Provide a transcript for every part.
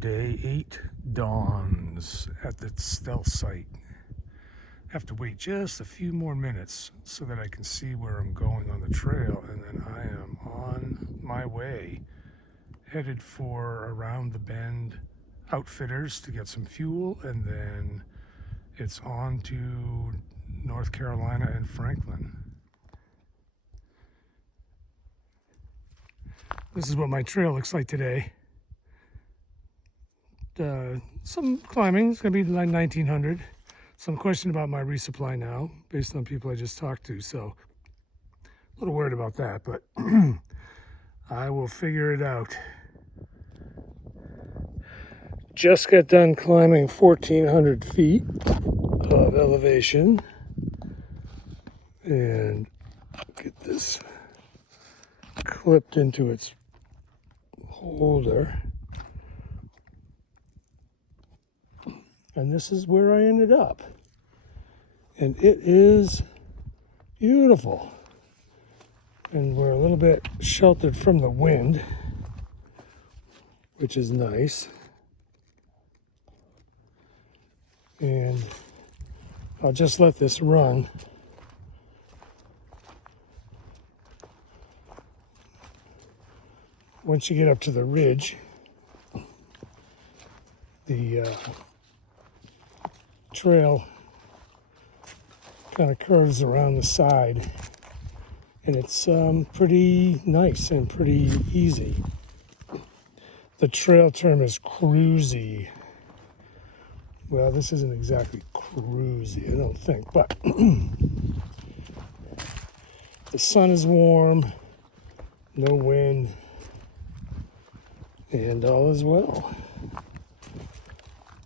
Day 8 dawns at the stealth site. Have to wait just a few more minutes so that I can see where I'm going on the trail, and then I am on my way, headed for Around the Bend Outfitters to get some fuel, and then it's on to North Carolina and Franklin. This is what my trail looks like today. Some climbing, it's going to be like 1900. Some question about my resupply now, based on people I just talked to, so a little worried about that, but I will figure it out. Just got done climbing 1,400 feet of elevation, and get this clipped into its holder. And this is where I ended up. And it is beautiful. And we're a little bit sheltered from the wind, which is nice. And I'll just let this run. Once you get up to the ridge, the trail kind of curves around the side, and it's pretty nice and pretty easy. The trail term is cruisy. Well, this isn't exactly cruisy, I don't think, but the sun is warm, no wind, and all is well.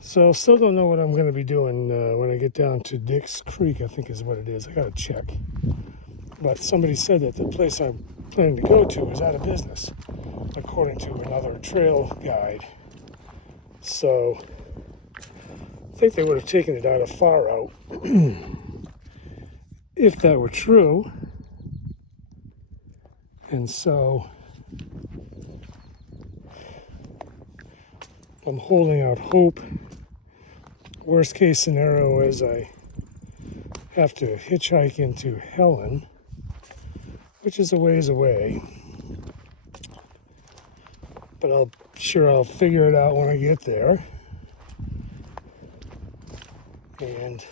So still don't know what I'm going to be doing when I get down to Dick's Creek, I think is what it is. I got to check. But somebody said that the place I'm planning to go to is out of business, according to another trail guide. So I think they would have taken it out of far out if that were true. And so I'm holding out hope. Worst case scenario is I have to hitchhike into Helen, which is a ways away. But I'll figure it out when I get there. And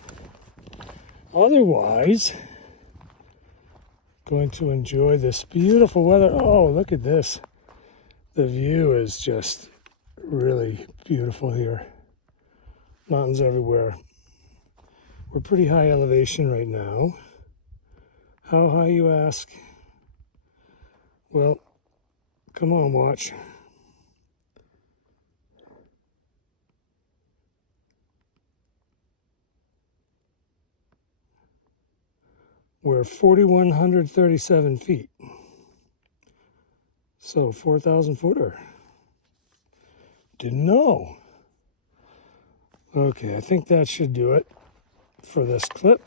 otherwise, going to enjoy this beautiful weather. Oh, look at this. The view is just really beautiful here. Mountains everywhere. We're pretty high elevation right now. How high, you ask? Well, come on, watch. We're 4,137 feet. So 4,000 footer. Didn't know. Okay, I think that should do it for this clip.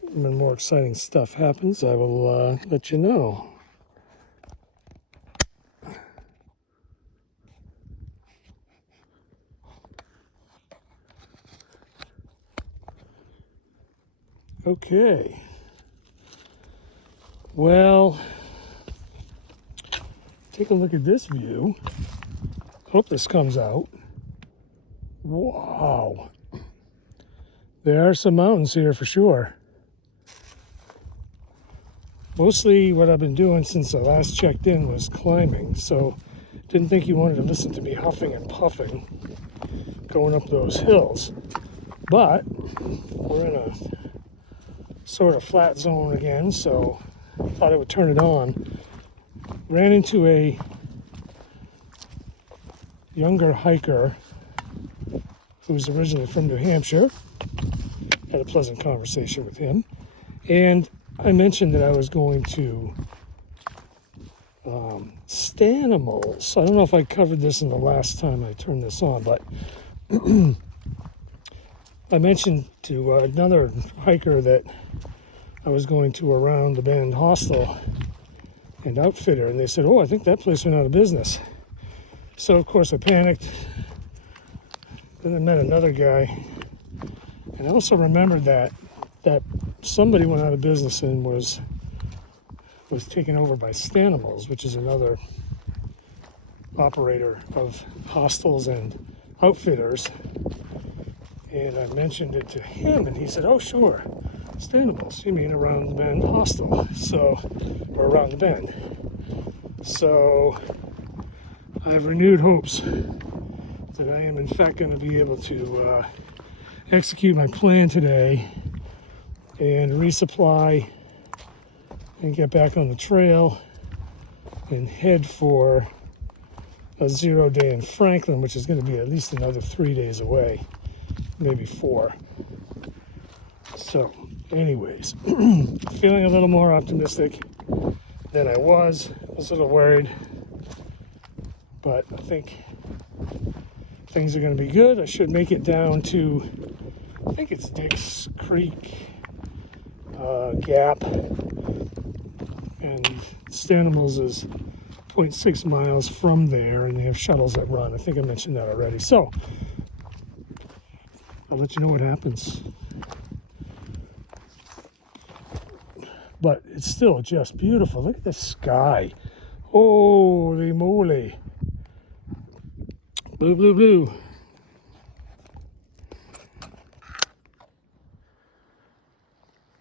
When more exciting stuff happens, I will let you know. Okay. Well, take a look at this view. Hope this comes out. Wow. There are some mountains here for sure. Mostly what I've been doing since I last checked in was climbing, so didn't think you wanted to listen to me huffing and puffing going up those hills. But we're in a sort of flat zone again, so thought I would turn it on. Ran into a younger hiker who's originally from New Hampshire. Had a pleasant conversation with him. And I mentioned that I was going to Stanimals. I don't know if I covered this in the last time I turned this on, but I mentioned to another hiker that I was going to Around the Bend Hostel and Outfitter, and they said, oh, I think that place went out of business. So, of course, I panicked, Then I met another guy, and I also remembered that somebody went out of business and was taken over by Stanimals, which is another operator of hostels and outfitters. And I mentioned it to him, and he said, "Oh, sure, Stanimals. You mean Around the Bend Hostel?" Or Around the Bend. So I have renewed hopes that I am in fact going to be able to execute my plan today and resupply and get back on the trail and head for a 0 day in Franklin, which is going to be at least another 3 days away, maybe 4. So anyways, feeling a little more optimistic than I was. I was a little worried, but I think things are going to be good. I should make it down to, I think it's Dick's Creek Gap, and Stanimals is 0.6 miles from there, and they have shuttles that run. I think I mentioned that already. So I'll let you know what happens. But it's still just beautiful. Look at the sky. Holy moly. Blue, blue, blue.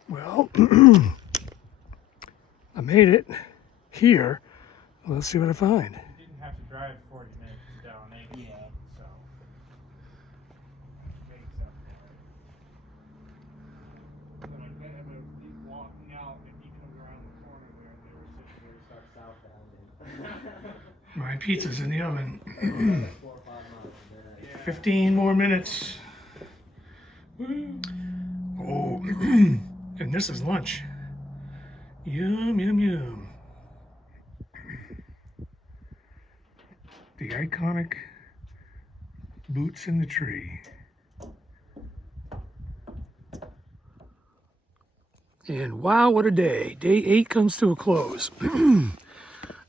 Well, I made it here. Let's see what I find. You didn't have to drive 40 minutes down there. Yeah. So. Makes up for it. But I bet if he's walking out and he comes around the corner there and they were sitting there, he starts southbound. My pizza's in the oven. 4 or 5 miles a day. Yeah. 15 more minutes. Woo. Oh, and this is lunch. Yum, yum, yum. The iconic boots in the tree. And wow, what a day. Day 8 comes to a close.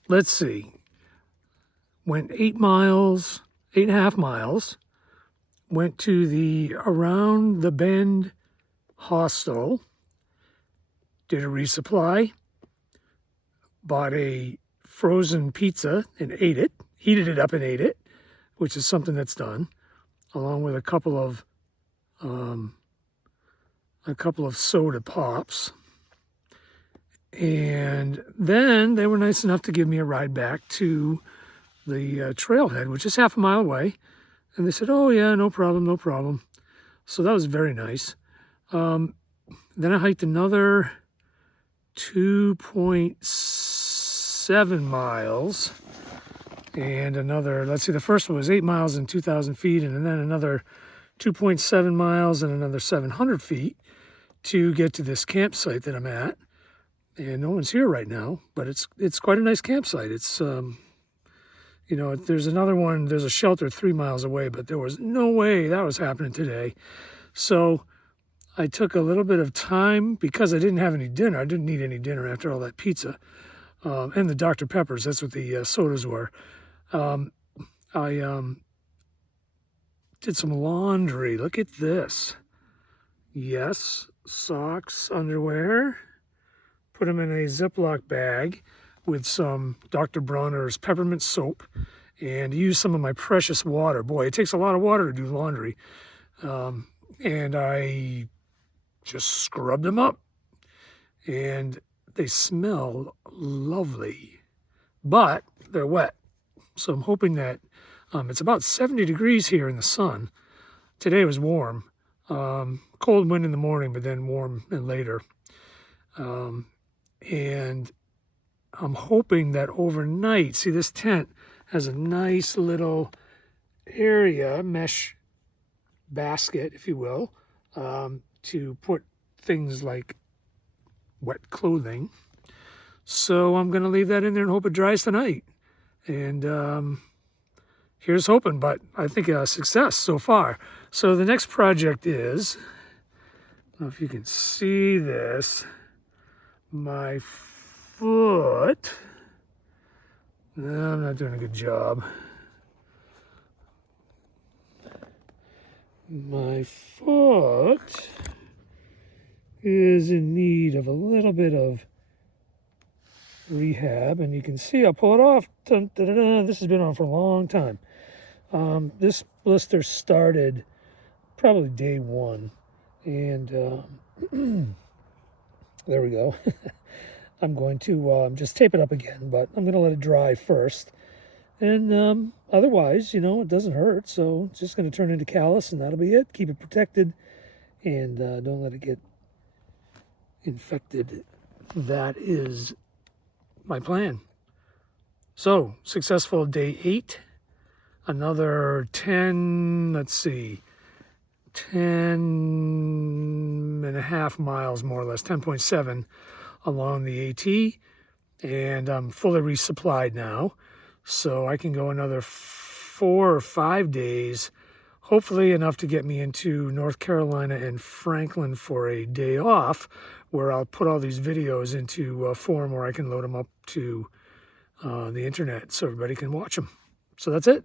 Let's see. Went 8 miles, 8.5 miles. Went to the Around the Bend Hostel. Did a resupply. Bought a frozen pizza and ate it. Heated it up and ate it, which is something that's done, along with a couple of soda pops. And then they were nice enough to give me a ride back to the trailhead, which is half a mile away. And they said, "Oh yeah, no problem, no problem." So that was very nice. Then I hiked another 2.7 miles. And another, let's see, the first one was 8 miles and 2,000 feet, and then another 2.7 miles and another 700 feet to get to this campsite that I'm at. And no one's here right now, but it's quite a nice campsite. It's, there's another one, there's a shelter 3 miles away, but there was no way that was happening today. So I took a little bit of time because I didn't have any dinner. I didn't need any dinner after all that pizza. And the Dr. Peppers, that's what the sodas were. I did some laundry. Look at this. Yes, socks, underwear. Put them in a Ziploc bag with some Dr. Bronner's peppermint soap and use some of my precious water. Boy, it takes a lot of water to do laundry. And I just scrubbed them up. And they smell lovely, but they're wet. So I'm hoping that it's about 70 degrees here in the sun. Today was warm. Cold wind in the morning, but then warm and later. And I'm hoping that overnight, see, this tent has a nice little area, mesh basket, if you will, to put things like wet clothing. So I'm going to leave that in there and hope it dries tonight. And here's hoping, but I think a success so far. So the next project is, I don't know if you can see this, my foot. No, I'm not doing a good job. My foot is in need of a little bit of rehab, and you can see I'll pull it off. Dun, dun, dun, dun. This has been on for a long time. This blister started probably day one, and there we go. I'm going to just tape it up again, but I'm going to let it dry first. And otherwise, it doesn't hurt, so it's just going to turn into callus, and that'll be it. Keep it protected, and don't let it get infected. That is my plan. So, successful day 8. Another 10, 10.5 miles, more or less, 10.7 along the AT. And I'm fully resupplied now. So I can go another 4 or 5 days, hopefully enough to get me into North Carolina and Franklin for a day off, where I'll put all these videos into a form where I can load them up to the internet so everybody can watch them. So that's it.